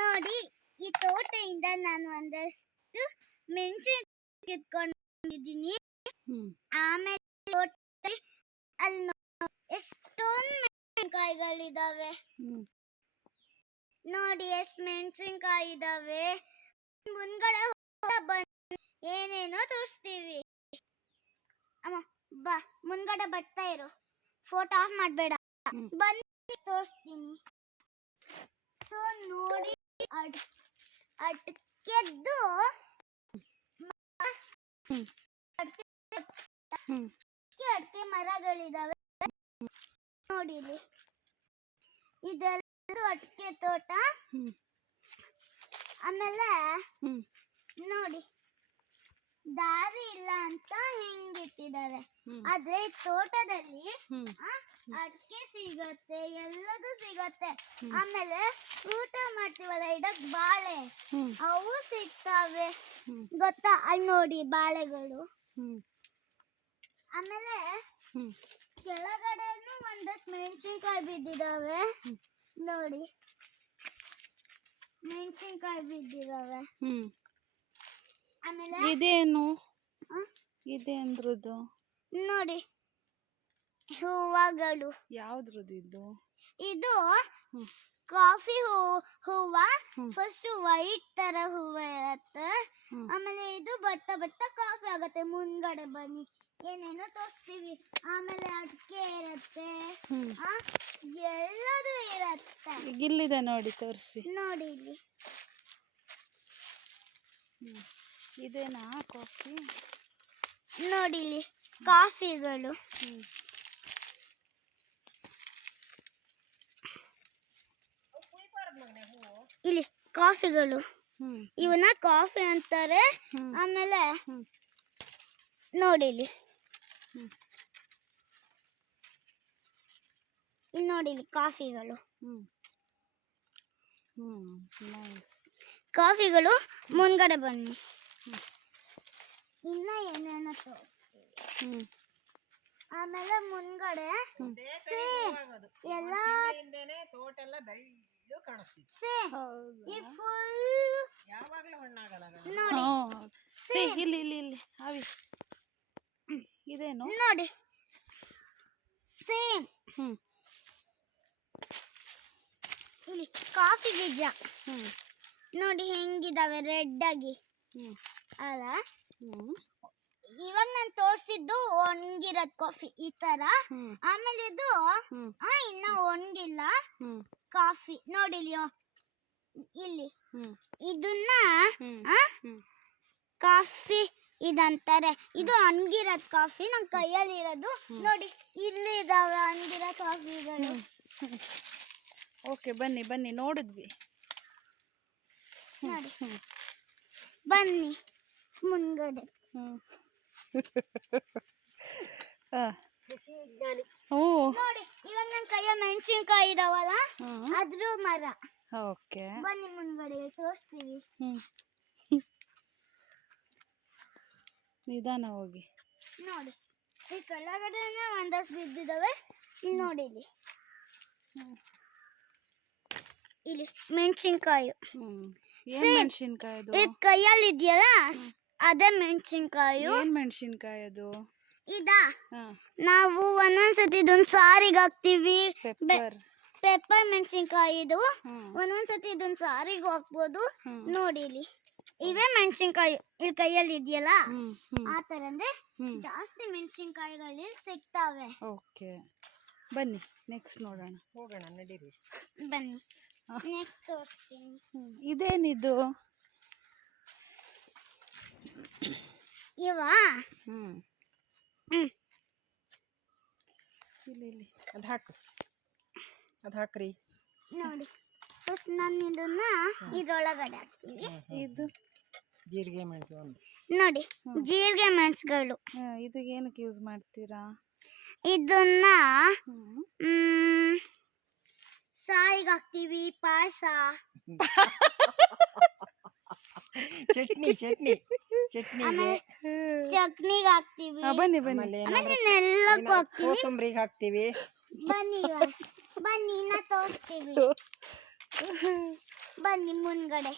ನೋಡಿ ಈ ತೋಟದಿಂದ ನಾನು ಒಂದಷ್ಟು ಮೆಣಸಿನ ಕಿತ್ಕೊಂಡಿದ್ದೀನಿ. ಆಮೇಲೆ ತೋಟದಲ್ಲಿ ಅಲ್ಲಿ ಎಷ್ಟೊಂದು ಮೆಣಸಿನಕಾಯಿಗಳಿದಾವೆ. ನೋಡಿ ಎಷ್ಟು ಮೆಣಸಿನಕಾಯಿ ಇದಾವೆ. ಮುಂದ್ಗಡೆ ಏನೇನೋ ತೋರಿಸ್ತೀವಿ. ಅಮ್ಮ ಬಾ, ಮುಂದ್ಗಡೆ ಬರ್ತಾ ಇರು, ಫೋಟೋ ಆಫ್ ಮಾಡಬೇಡ. ಬನ್ನಿ ತೋರಿಸ್ತೀನಿ. ಸೊ ನೋಡಿ, ಅಡಿಕೆದ್ದು ಅಡಿಕೆ ಮರಗಳಿದಾವೆ. ನೋಡಿ ಇಲ್ಲಿ ಇದೆಲ್ಲ ಅಡಿಕೆ ತೋಟ. ಆಮೇಲೆ ನೋಡಿ ದಾರಿ ಇಲ್ಲ ಅಂತ ಹೆಂಗಿಟ್ಟಿದ್ದಾರೆ. ಆದ್ರೆ ತೋಟದಲ್ಲಿ ಅಡಿಕೆ ಸಿಗತ್ತೆ, ಎಲ್ಲದೂ ಸಿಗತ್ತೆ. ಆಮೇಲೆ ಊಟ ಮಾಡ್ತೀವಲ್ಲ ಇಡಕ್ ಬಾಳೆ, ಅವು ಸಿಗ್ತಾವೆ ಗೊತ್ತಾ? ಅಲ್ಲಿ ನೋಡಿ ಬಾಳೆಗಳು. ಆಮೇಲೆ ಕೆಳಗಡೆನು ಒಂದಷ್ಟು ಮೆಣಸಿನಕಾಯಿ ಬಿದ್ದಿದಾವೆ. ನೋಡಿ ಮೆಣಸಿನಕಾಯಿ ಬಿದ್ದಿದಾವೆ. ಆಮೇಲೆ ಇದೇನು ಇದೆ ಅಂದ್ರದ್ದು? ನೋಡಿ ಹೂವಗಳು. ಯಾವ್ದ್ರದ್ದು ಇದು? ಇದು ಕಾಫಿ ಹೂವ. ಫಸ್ಟ್ ವೈಟ್ ತರ ಹೂವ ಇರತ್ತೆ. ಆಮೇಲೆ ಇದು ಬಟ್ಟ ಕಾಫಿ ಆಗತ್ತೆ. ಮುಂದ್ಗಡೆ ಬನ್ನಿ, ಏನೇನೋ ತೋರಿಸ್ತೀವಿ. ಆಮೇಲೆ ಅಡಿಕೆ ಇರತ್ತೆ, ಎಲ್ಲದೂ ಇರತ್ತೆ. ಇಲ್ಲಿದೆ ನೋಡಿ, ತೋರಿಸಿ. ನೋಡಿ ಇಲ್ಲಿ ಇದೇನಾ ಕಾಫಿ? ನೋಡಿ ಇಲ್ಲಿ ಕಾಫಿಗಳು. ಇಲ್ಲಿ ಕಾಫಿಗಳು, ಇವನ್ನ ಕಾಫಿ ಅಂತಾರೆ. ಆಮೇಲೆ ನೋಡಿ ಇಲ್ಲಿ ನೋಡಿ ಇಲ್ಲಿ ಕಾಫಿಗಳು. ಕಾಫಿಗಳು. ಮುಂದ್ಗಡೆ ಬನ್ನಿ, ಇನ್ನ ಏನೇನೋ ತೋರಿಸ್ತೀವಿ. ಆಮೇಲೆ ಮುಂದ್ಗಡೆ ಎಲ್ಲ ಇದೇನು ನೋಡಿ ಸೇಮ್. ಇಲ್ಲಿ ಕಾಫಿ ಬೀಜ ನೋಡಿ ಹೆಂಗಿದಾವೆ, ರೆಡ್ ಆಗಿ ಅಲ್ಲ. ಇವಾಗ ನಾನು ತೋರಿಸಿದ್ದು ಒಣಗಿರೋದ್ ಕಾಫಿ ಈ ತರ. ಆಮೇಲೆ ಇದು ಇನ್ನ ಒಣಗಿಲ್ಲ ಕಾಫಿ. ನೋಡಿ ಇಲ್ಲಿ ಇದನ್ನ ಕಾಫಿ ಇದಂತಾರೆ. ಇದು ಒಣಗಿರೋದ್ ಕಾಫಿ. ನಮ್ ಕೈಯಲ್ಲಿ ಇರೋದು ನೋಡಿ, ಇಲ್ಲಿ ಇದಾವೆ ಒಣಗಿರೋ ಕಾಫಿಗಳು. ಓಕೆ, ಬನ್ನಿ ಬನ್ನಿ, ನೋಡಿದ್ವಿ. ನೋಡಿ ಬನ್ನಿ ಮುಂದ್ಗಡೆ. ನೋಡಿ ಇವಾಗ ನನ್ನ ಕೈಯ ಮೆಣಸಿನಕಾಯಿ ಇದಾವಲ್ಲ, ಅದ್ರ ಮರ. ಓಕೆ, ಬನ್ನಿ ಮುಂದ್ಗಡೆ ತೋರಿಸ್ತೀವಿ. ನಿಧಾನ ಹೋಗಿ. ನೋಡಿ ಈ ಕೆಳಗಡೆ ಒಂದಷ್ಟು ಬಿದ್ದಿದಾವೆ. ಇಲ್ಲಿ ನೋಡಿ ಇಲ್ಲಿ ಮೆಣಸಿನಕಾಯಿ. ಮೆಣಸಿನಕಾಯಿ ಕೈಯಲ್ಲಿ ಇದೆಯಲ್ಲ, ಅದೇ ಮೆಣಸಿನಕಾಯಿ. ಏನ್ ಮೆಣಸಿನಕಾಯಿ ಅದು? ಇದಾ ನಾವು ಒಂದೊಂದ್ಸತಿ ಇದೊಂದು ಸಾರಿಗೆ ಹಾಕ್ತಿವಿ. ಪೆಪ್ಪರ್ ಮೆಣಸಿನಕಾಯಿ ಇದು. ಒಂದೊಂದ್ಸತಿ ಇದೊಂದು ಸಾರಿಗೆ ಹಾಕ್ಬೋದು. ನೋಡಿ ಇಲ್ಲಿ ಇವೇ ಮೆಣಸಿನಕಾಯಿ ಇಲ್ಲಿ ಕೈಯಲ್ಲಿ ಇದೆಯಲ್ಲ, ಆ ತರ ಅಂದ್ರೆ ಜಾಸ್ತಿ ಮೆಣಸಿನಕಾಯಿಗಳು ಸಿಗ್ತಾವೆ. ಓಕೆ, ಬನ್ನಿ ನೆಕ್ಸ್ಟ್ ನೋಡೋಣ. ಹೋಗೋಣ, ನಡೀರಿ. ಬನ್ನಿ ನೆಕ್ಸ್ಟ್ ತೋರಿಸ್ತೀನಿ. ಇದೇನಿದು? ಇವ ಇಲ್ಲಿ ಅದು ಹಾಕು, ಅದು ಹಾಕ್ರಿ. ನೋಡಿ ಫಸ್ಟ್ ನಾನು ಇದನ್ನ ಇದ್ರೊಳಗಡೆ ಹಾಕ್ತೀವಿ. ಇದು ಜೀರಿಗೆ ಮೆಣಸು. ನೋಡಿ ಜೀರಿಗೆ ಮೆಣಸುಗಳು. ಇದಕ್ಕೆ ಏನಕ್ಕೆ ಯೂಸ್ ಮಾಡ್ತೀರಾ? ಇದನ್ನ ಸಾರಿಗೆ ಹಾಕ್ತೀವಿ, ಪಾಯಸ, ಚಟ್ನಿ ಚಟ್ನಿಗೆ ಹಾಕ್ತೀವಿ. ಬನ್ನಿ ಬನ್ನಿ, ಎಲ್ಲಕ್ಕೂ ಹಾಕ್ತೀವಿ. ಕೋಸಂಬರಿಗೆ ಹಾಕ್ತೀವಿ. ಬನ್ನಿ ಬನ್ನಿ, ಇನ್ನ ತೋರಿಸ್ತೀವಿ. ಬನ್ನಿ ಮುಂದ್ಗಡೆ